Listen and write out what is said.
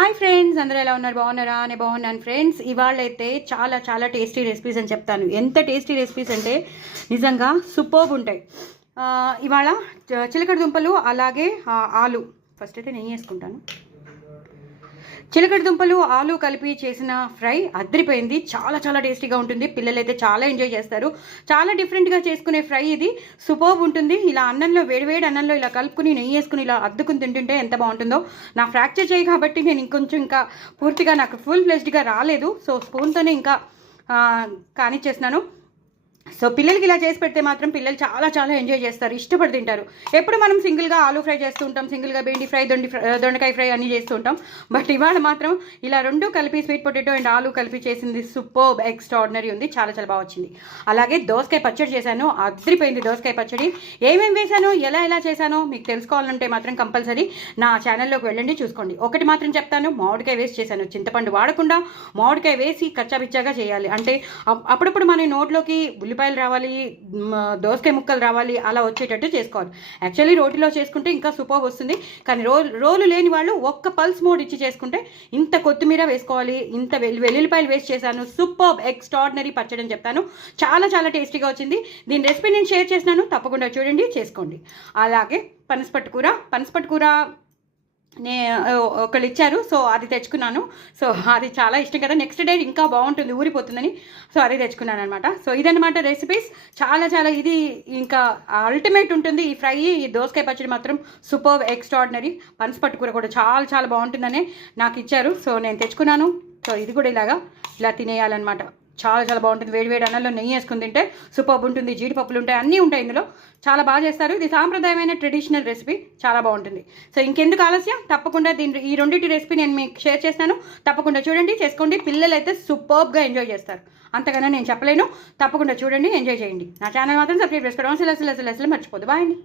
Hi friends, అందరూ ఎలా ఉన్నారు? బాగున్నారా? నేను బాగున్నాను ఫ్రెండ్స్. ఇవాళైతే చాలా చాలా టేస్టీ రెసిపీస్ అని చెప్తాను. ఎంత టేస్టీ రెసిపీస్ అంటే నిజంగా సూపర్బ్ ఉంటాయి. ఇవాళ చిలకడ దుంపలు అలాగే ఆలు. ఫస్ట్ అయితే నెయ్యి వేసుకుంటాను. చిలకడ దుంపలు ఆలు కలిపి చేసిన ఫ్రై అద్దరిపోయింది. చాలా చాలా టేస్టీగా ఉంటుంది. పిల్లలైతే చాలా ఎంజాయ్ చేస్తారు. చాలా డిఫరెంట్గా చేసుకునే ఫ్రై ఇది. సూపర్బ్ ఉంటుంది. ఇలా అన్నంలో వేడివేడి అన్నంలో ఇలా కలుపుకుని నెయ్యి వేసుకుని ఇలా అద్దుకుని తింటుంటే ఎంత బాగుంటుందో. నా ఫ్రాక్చర్ చేయి కాబట్టి నేను ఇంకా పూర్తిగా నాకు ఫుల్ ఫ్లెజ్డ్గా రాలేదు. సో స్పూన్తోనే ఇంకా కానిచ్చేస్తున్నాను. సో పిల్లలకి ఇలా చేసి పెడితే మాత్రం పిల్లలు చాలా చాలా ఎంజాయ్ చేస్తారు, ఇష్టపడి తింటారు. ఎప్పుడు మనం సింగిల్గా ఆలూ ఫ్రై చేస్తూ ఉంటాం, సింగిల్గా బెండి ఫ్రై, దొండకాయ ఫ్రై అన్నీ చేస్తూ ఉంటాం. బట్ ఇవాళ మాత్రం ఇలా రెండు కలిపి స్వీట్ పొటాటో అండ్ ఆలూ కలిపి చేసింది సూపర్బ్, ఎక్స్ట్రాడినరీ ఉంది. చాలా చాలా బాగా వచ్చింది. అలాగే దోసకాయ పచ్చడి చేశాను, అదిరిపోయింది. దోసకాయ పచ్చడి ఏమేమి వేశాను, ఎలా చేశానో మీకు తెలుసుకోవాలంటే మాత్రం కంపల్సరీ నా ఛానల్లోకి వెళ్ళండి, చూసుకోండి. ఒకటి మాత్రం చెప్తాను, మామిడికాయ వేసి చేశాను. చింతపండు వాడకుండా మామిడికాయ వేసి కచ్చాబిచ్చాగా చేయాలి. అంటే అప్పుడప్పుడు మన నోట్లోకి ఉల్లిపాయలు రావాలి, దోసకాయ ముక్కలు రావాలి, అలా వచ్చేటట్టు చేసుకోవాలి. యాక్చువల్లీ రోటిలో చేసుకుంటే ఇంకా సూపర్ వస్తుంది. కానీ రోలు లేని వాళ్ళు ఒక్క పల్స్ మోడ్ ఇచ్చి చేసుకుంటే ఇంత కొత్తిమీర వేసుకోవాలి, ఇంత వెల్లుల్లిపాయలు వేస్ట్ చేశాను. సూపర్ ఎక్స్ట్రాడినరీ పచ్చడి అని చెప్తాను. చాలా చాలా టేస్టీగా వచ్చింది. దీని రెసిపీ నేను షేర్ చేసినాను, తప్పకుండా చూడండి, చేసుకోండి. అలాగే పనసపట్టు కూర ఒకళ్ళు ఇచ్చారు, సో అది తెచ్చుకున్నాను. సో అది చాలా ఇష్టం కదా, నెక్స్ట్ డే ఇంకా బాగుంటుంది, ఊరిపోతుందని. సో అది తెచ్చుకున్నాను అనమాట. సో ఇదనమాట రెసిపీస్. చాలా చాలా ఇది ఇంకా అల్టిమేట్ ఉంటుంది ఈ ఫ్రై. ఈ దోసకాయ పచ్చడి మాత్రం సూపర్ ఎక్స్ట్రాడినరీ. పనసపట్టు కూర కూడా చాలా చాలా బాగుంటుందని నాకు ఇచ్చారు, సో నేను తెచ్చుకున్నాను. సో ఇది కూడా ఇలా తినేయాలన్నమాట. చాలా చాలా బాగుంటుంది. వేడివేడి అన్నంలో నెయ్యి వేసుకుని తింటే సూపర్బ్ ఉంటుంది. జీడిపప్పులు ఉంటాయి, అన్నీ ఉంటాయి ఇందులో. చాలా బాగా చేస్తారు. ఇది సాంప్రదాయమైన ట్రెడిషనల్ రెసిపీ, చాలా బాగుంటుంది. సో ఇంకెందుకు ఆలస్యం, తప్పకుండా ఈ రెండింటి రెసిపీ నేను మీకు షేర్ చేస్తాను. తప్పకుండా చూడండి, చేసుకోండి. పిల్లలు అయితే సూపర్బ్గా ఎంజాయ్ చేస్తారు. అంతకన్నా నేను చెప్పలేను. తప్పకుండా చూడండి, ఎంజాయ్ చేయండి. నా ఛానల్ మాత్రం సబ్స్క్రైబ్ చేసుకోవడం అసలు మర్చిపోదు. బాయ్ అండి.